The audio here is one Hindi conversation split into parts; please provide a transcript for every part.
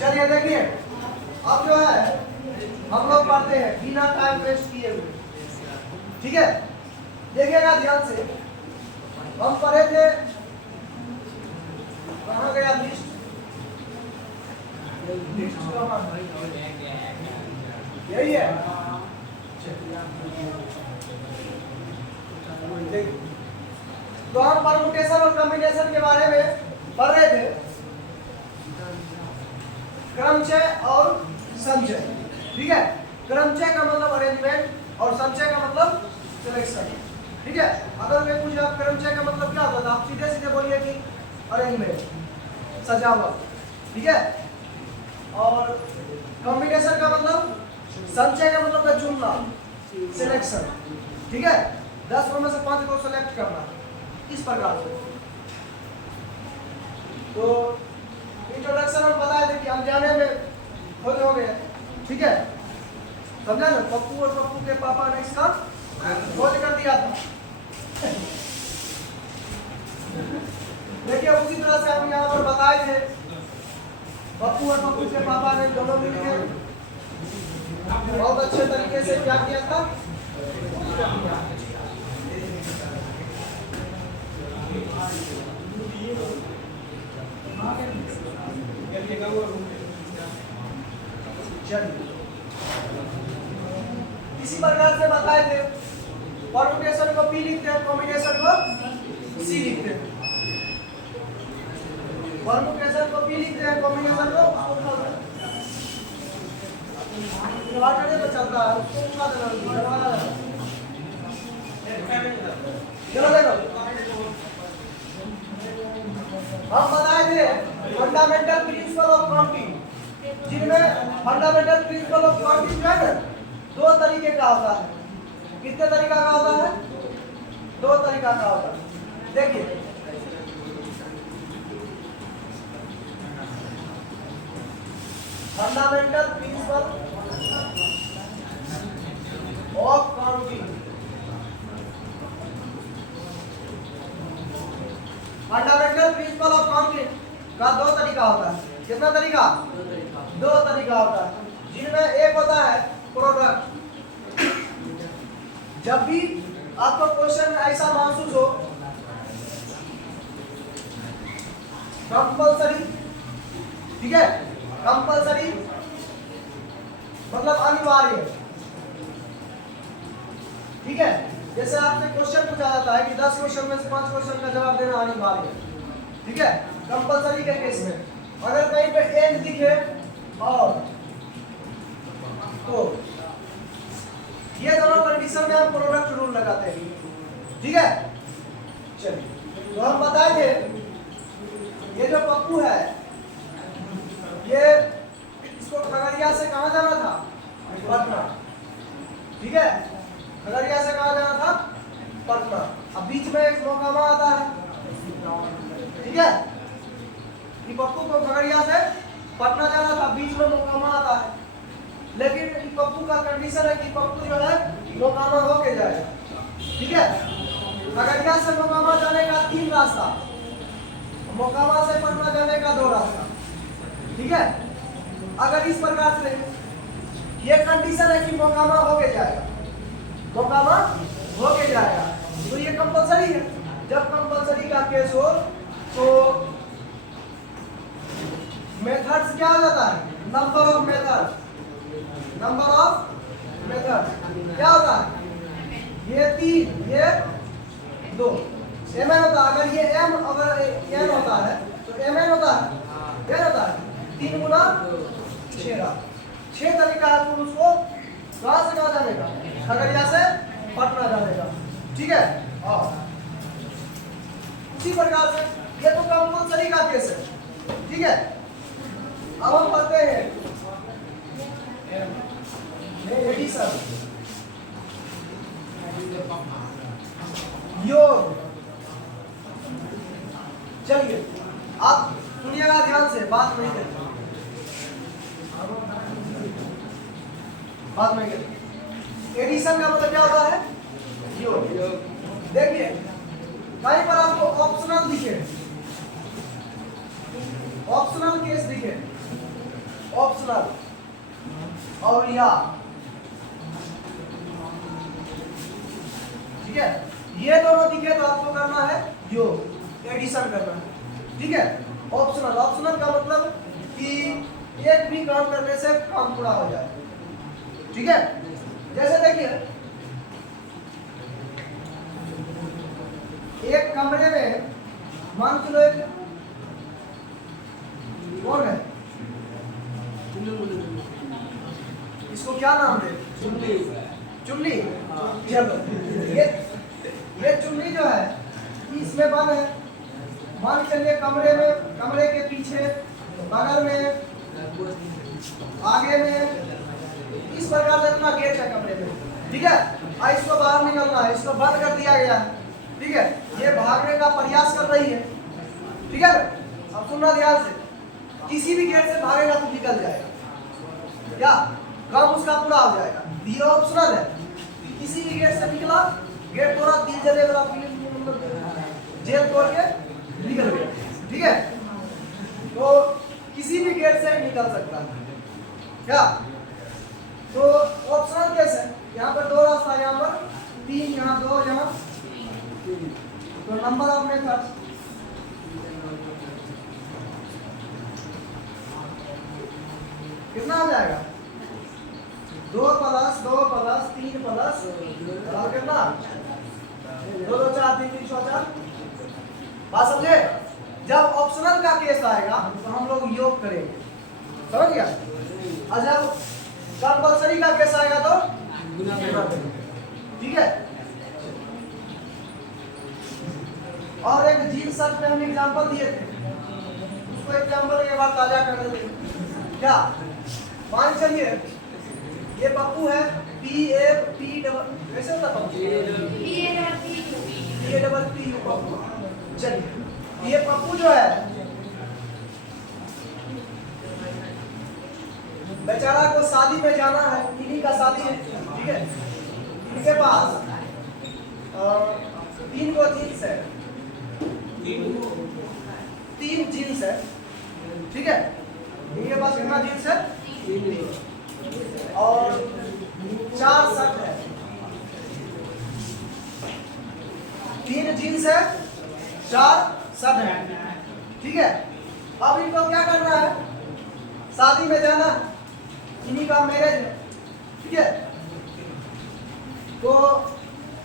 चलिए देखिए, अब जो है हम लोग पढ़ते हैं बिना टाइम वेस्ट किए हुए। ठीक है, देखिएगा ध्यान से। हम पढ़े थे, कहाँ गया लिस्ट? यही है। तो हम परमुटेशन और कॉम्बिनेशन के बारे में पढ़ रहे थे, क्रमचय और संचय। ठीक है, क्रमचय का मतलब अरेंजमेंट और संचय का मतलब सिलेक्शन। ठीक है, अगर मैं पूछा क्रमचय का मतलब क्या होता है, आप सीधे सीधे बोलिए कि अरेंजमेंट, सजावट। ठीक है, और कॉम्बिनेशन का मतलब, संचय का मतलब है चुनना, सिलेक्शन। ठीक है, 10 में से 5 को सेलेक्ट करना, इस प्रकार से। तो इंट्रोडक्शन हम बताए थे कि अनजाने में खोज हो गए। ठीक है, समझा ना? पप्पू और पप्पू के पापा ने इसका खोज कर दिया था। देखिए, उसी तरह से हम यहाँ पर बताए थे, पप्पू और पप्पू के पापा ने दोनों मिलकर बहुत अच्छे तरीके से क्या किया था। इसी प्रकार से बताए थे, परमुटेशन को पी लिखते हैं, कॉम्बिनेशन को सी लिखते हैं। परमुटेशन को पी लिखते हैं, कॉम्बिनेशन को तो चलता है, उसको उठा देना। चलो देखो, हम बताए थे फंडामेंटल प्रिंसिपल ऑफ काउंटिंग, जिनमें फंडामेंटल प्रिंसिपल ऑफ काउंटिंग जो है ना, 2 तरीके का होता है। कितने तरीका का होता है? 2 तरीका का होता है। देखिए, fundamental principle of counting, fundamental principle of counting का 2 तरीका होता है। कितना तरीका? 2 तरीका होता है, जिनमें एक होता है प्रोडक्ट। जब भी आपको क्वेश्चन ऐसा महसूस हो, कंपल्सरी, ठीक है, कंपल्सरी मतलब अनिवार्य। ठीक है, जैसे आपसे क्वेश्चन पूछा जाता है कि 10 क्वेश्चन में से 5 क्वेश्चन का जवाब देना अनिवार्य। ठीक है, कंपल्सरी के केस में अगर कहीं पे एंड दिखे और तो ये दोनों कंडीशन में हम प्रोडक्ट रूल लगाते हैं। ठीक है, चलिए, तो हम बताए थे, ये जो पप्पू है, ये इसको खगड़िया से कहाँ जाना था? पटना। ठीक है, खगड़िया से कहाँ जाना था? पटना। अब बीच में एक मोकामा आता है। ठीक है, कि पप्पू को खगड़िया से पटना जाना था, बीच में मोकामा आता है। लेकिन पप्पू का कंडीशन है कि पप्पू जो है मोकामा होके जाएगा। ठीक है, खगड़िया से मोकामा जाने का 3 रास्ता, मोकामा से पटना जाने का 2 रास्ता। ठीक है, अगर इस प्रकार से ये कंडीशन है कि मोकामा होके जाएगा, मोकामा होके जाएगा, तो ये कंपलसरी है। जब कंपलसरी का केस हो तो मेथड्स क्या हो जाता है? Number of method, number of method क्या होता है? ये 3, ये 2, mn होता है। अगर ये m अगर n होता है तो mn होता है, n होता है 3 गुना 6 तरीका है। तो उसको कहाँ से कहाँ जाने का? खगड़िया से पटना जाने का। ठीक है, उसी प्रकार से ये तो कंपल्सरी का केस है। ठीक है, अब हम पढ़ते हैं एडिशन, योग। चलिए, आप सुनिएगा ध्यान से, बात नहीं करें, बात नहीं करें। एडिशन का मतलब क्या होता है? योग। देखिए, कहीं पर आपको ऑप्शनल दिखे, ऑप्शनल ऑप्शनल और या, ठीक है। ये दोनों दिखे तो आपको करना है योग, एडिशन करना है, ठीक है। ऑप्शनल, ऑप्शनल का मतलब कि एक भी काम करने से काम पूरा हो जाए, ठीक है। जैसे देखिए एक कमरे में मान के लो एक कौन है, इसको क्या नाम दे, चुन्नी, चुन्नी। चलो ये चुन्नी जो है इसमें बंद है, मान के चलिए कमरे में, कमरे के पीछे, बगल में, आगे में, इस प्रकार से इतना गेट है कमरे में, ठीक है। और इसको बाहर निकलना है, इसको बंद कर दिया गया है, ठीक है। ये भागने का प्रयास कर रही है, ठीक है। अब सुनना ध्यान से, किसी भी गेट से भागेगा तो निकल जाएगा, क्या काम उसका पूरा हो जाएगा। ये ऑप्शनल है, किसी भी गेट से निकला, गेट तोड़ा, दिल जले वाला जेल तोड़ के निकल गया, ठीक है। तो किसी भी गेट से निकल सकता है, क्या। तो ऑप्शनल केस है, यहाँ पर दो रास्ता, यहाँ पर तीन, यहाँ दो, यहाँ तीन। तो नंबर ऑफ मेथड्स कितना आ जाएगा, 2 + 2 + 3 + और कितना 2 2 4 3 3 6 4। बात समझे। जब ऑप्शनल का केस आएगा तो हम लोग योग करेंगे, समझ गया। और जब कंपलसरी का केस आएगा तो गुना करेंगे, ठीक है। और एक जीन्स शर्ट में हम एग्जांपल दिए थे, उसको एग्जांपल के बाद ताजा कर देते हैं, क्या। मान चलिए ये पप्पू है, PAP कैसे होता पप्पू, PAPPU पप्पू। चलिए ये पप्पू जो है बेचारा को शादी में जाना है, इन्हीं का शादी है, ठीक है। इनके पास 3 को जीन्स है, 3 जीन्स है, ठीक है। इनके पास कितना जीन्स है और 4 शर्ट है, 3 जीन्स है, 4 शर्ट है, ठीक है। अब इनको क्या करना है, शादी में जाना, इन्हीं का मैरिज है, ठीक है। तो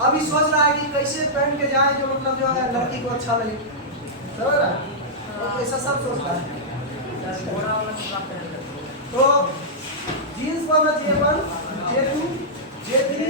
अभी सोच रहा है कि कैसे पहन के जाए जो मतलब जो है लड़की को अच्छा लगे, समझ रहा है। तो ऐसा सब सोचता है। तो जीन्स पर J1 J2 J3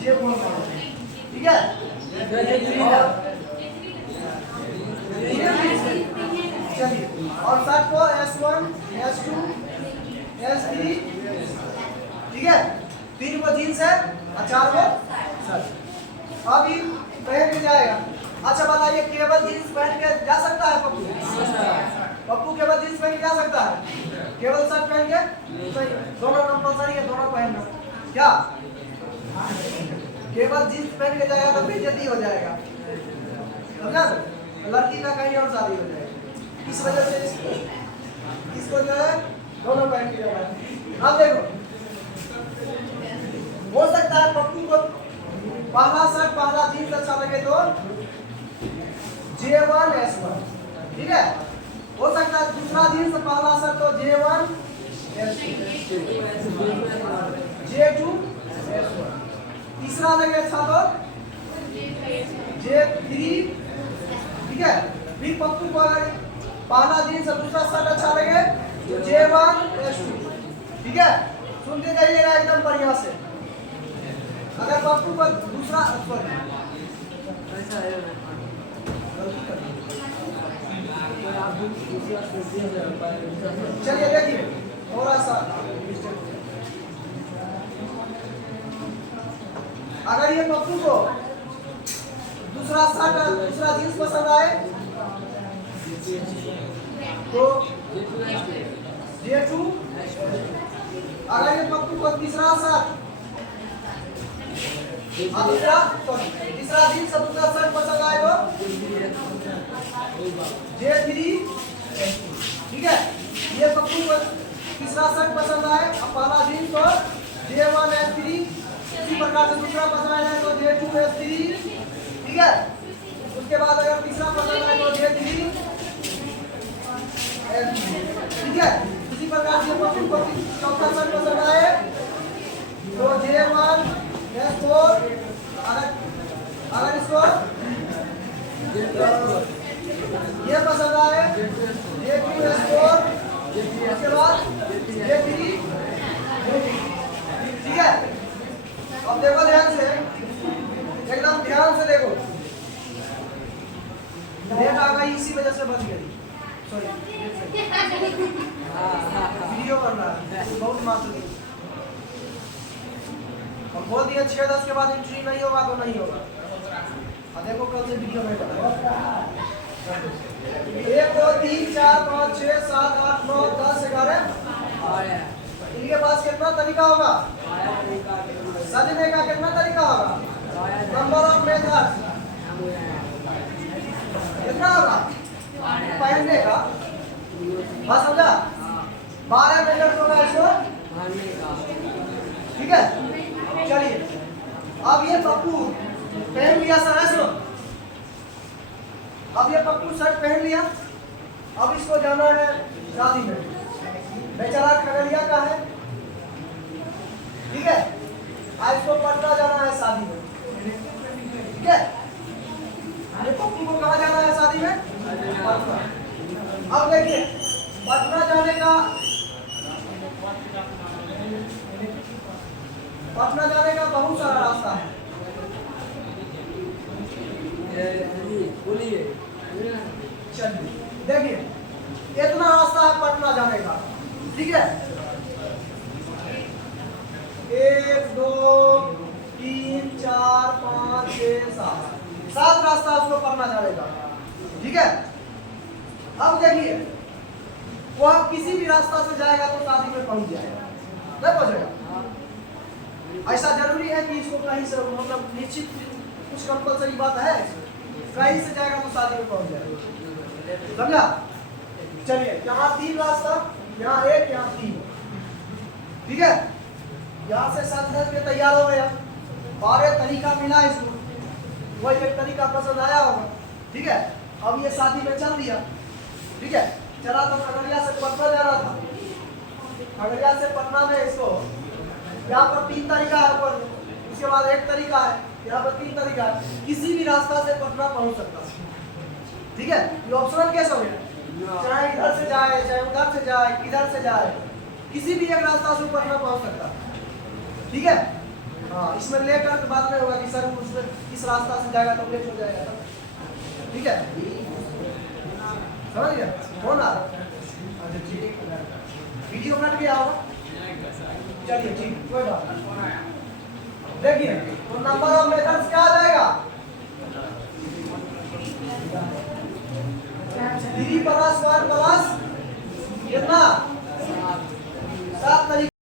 J4, ठीक है। चलिए और शर्ट को S1 S2 S3, ठीक है। 3 को जीन्स है और 4 को शर्ट। अभी पहन के जाएगा। अच्छा बताइए, केवल जीन्स पहन के जा सकता है पप्पू? पप्पू केवल जीन्स पहन के जा सकता है? केवल शर्ट पहन के? दोनों कंपलसरी है, दोनों पहनना, क्या। केवल जीन्स पहन के जाएगा तो बेइज्जती हो जाएगा, समझा। लड़की का कहीं और शादी हो जाएगी, इस वजह से इसको जो है दोनों पहन के जाएगा। अब देखो हो सकता है पप्पू को पहला शर्ट पहला जीन्स अच्छा लगे तो J1 S1, ठीक है। हो सकता है दूसरा जीन्स पहला शर्ट तो J1 S2 J2 S1, तीसरा लगे अच्छा तो J3, ठीक है। फिर पप्पू को अगर पहला जीन्स और दूसरा शर्ट अच्छा लगे तो J1 S2, ठीक है। सुनते जाइएगा एकदम बढ़िया से। अगर पप्पू को दूसरा चलिए देखिए थोड़ा सा, अगर ये पप्पू को दूसरा शर्ट दूसरा जींस पसंद आए तो J2, अगर ये पप्पू को तीसरा शर्ट तीसरा जींस और दूसरा शर्ट पसंद आए तो J3, ठीक है। ये पप्पू को तीसरा शर्ट पसंद है, अब पहला जीन्स और J1S3, इसी प्रकार से दूसरा पसंद है तो J2S3, ठीक है। उसके बाद अगर तीसरा पसंद है तो J3, ठीक है। इसी प्रकार से चौथा सेट पसंद आए तो J1S4, अगर इसको ये पसंद आए J2S4, उसके बाद J3, ठीक है। अब देखो ध्यान से, एकदम ध्यान से देखो, लेट आ गई इसी वजह से बच गई, सॉरी वीडियो बन रहा है बहुत मात्र और बोल दिया 6-10 के बाद एंट्री नहीं होगा तो नहीं होगा। अब देखो कल से वीडियो में बता 1 2 3 4 5 6 7 8 9 10 11 इनके पास कितना तरीका होगा सजने का, कितना तरीका होगा, नंबर ऑफ मेथड कितना होगा पहनने का, बस समझा 12 मेथड होगा इसको, ठीक है। चलिए अब ये पप्पू पहन लिया सर, सुनो, अब ये पप्पू शर्ट पहन लिया, अब इसको जाना है शादी में, बेचारा खगड़िया का है, ठीक है। आज इसको पटना जाना है शादी में, ठीक है। ये पप्पू को कहाँ जाना है शादी में, पटना। अब देखिए पटना जाने का बहुत सारा रास्ता है, चलिए देखिए इतना रास्ता है पटना जाने का, ठीक है। 1 2 3 4 5 6 7 रास्ता उसको पटना जाने का, ठीक है। अब देखिए वो आप किसी भी रास्ता से जाएगा तो शादी में पहुंच जाएगा, नहीं पहुंचेगा। ऐसा जरूरी है कि इसको कहीं से मतलब निश्चित कुछ कंपलसरी बात है, कहीं से जाएगा तो शादी में पहुंच जाएगा, समझा। चलिए यहाँ 3 रास्ता, यहाँ 1 यहाँ 3, ठीक है। यहाँ से सज धज के तैयार हो गया और एक तरीका मिला इसको, वही एक तरीका पसंद आया होगा, ठीक है। अब ये शादी में चल दिया, ठीक है। चला तो खगड़िया से पटना जा रहा था, खगड़िया से पटना में इसको यहाँ पर 3 तरीका है, पर उसके बाद 1 तरीका है, यहाँ पर 3 तरीका है, किसी भी रास्ता से पटना पहुँच सकता है, ठीक है। ये ऑप्शनल केस हो गया, चाहे इधर से जाए चाहे उधर से जाए किधर से जाए, किसी भी एक रास्ता से पटना पहुँच सकता है, ठीक है। हाँ इसमें लेट के बाद में होगा कि सर उसमें इस रास्ता से जाएगा तो लेट हो जाएगा, ठीक है। समझ गया कौन आ रहा, वीडियो कट गया होगा, चलिए ठीक कोई बात नहीं। देखिए तो नंबर ऑफ मेथड्स क्या आ जाएगा 3 + 1 + कितना